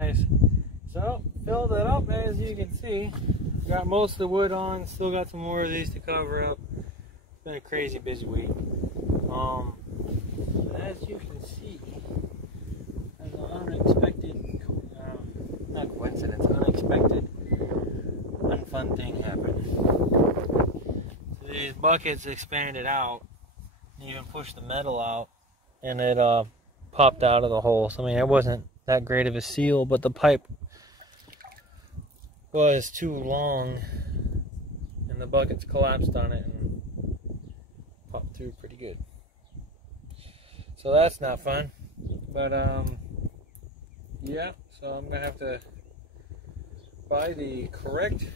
Nice. So, filled it up as you can see. Got most of the wood on, still got some more of these to cover up. It's been a crazy busy week. As you can see, an unexpected, not coincidence, unexpected, unfun thing happened. So these buckets expanded out, and even pushed the metal out, and it popped out of the hole. So I mean, it wasn't that great of a seal, but the pipe was too long, and the buckets collapsed on it and popped through pretty good. So that's not fun, but yeah, so I'm gonna have to buy the correct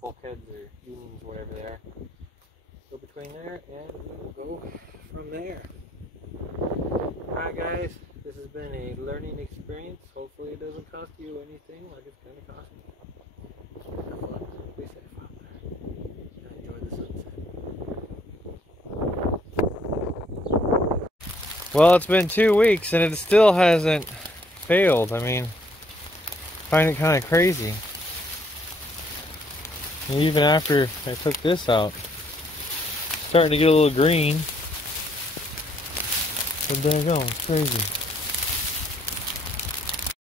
bulkheads or beams, whatever they are. Go between there, and we will go from there. Alright guys, this has been a learning experience. Hopefully it doesn't cost you anything like it's gonna cost me. Have fun. Be safe out there. And enjoy the sunset. Well, it's been 2 weeks and it still hasn't failed. I mean, I find it kind of crazy. And even after I took this out, it's starting to get a little green. So there you go, it's crazy.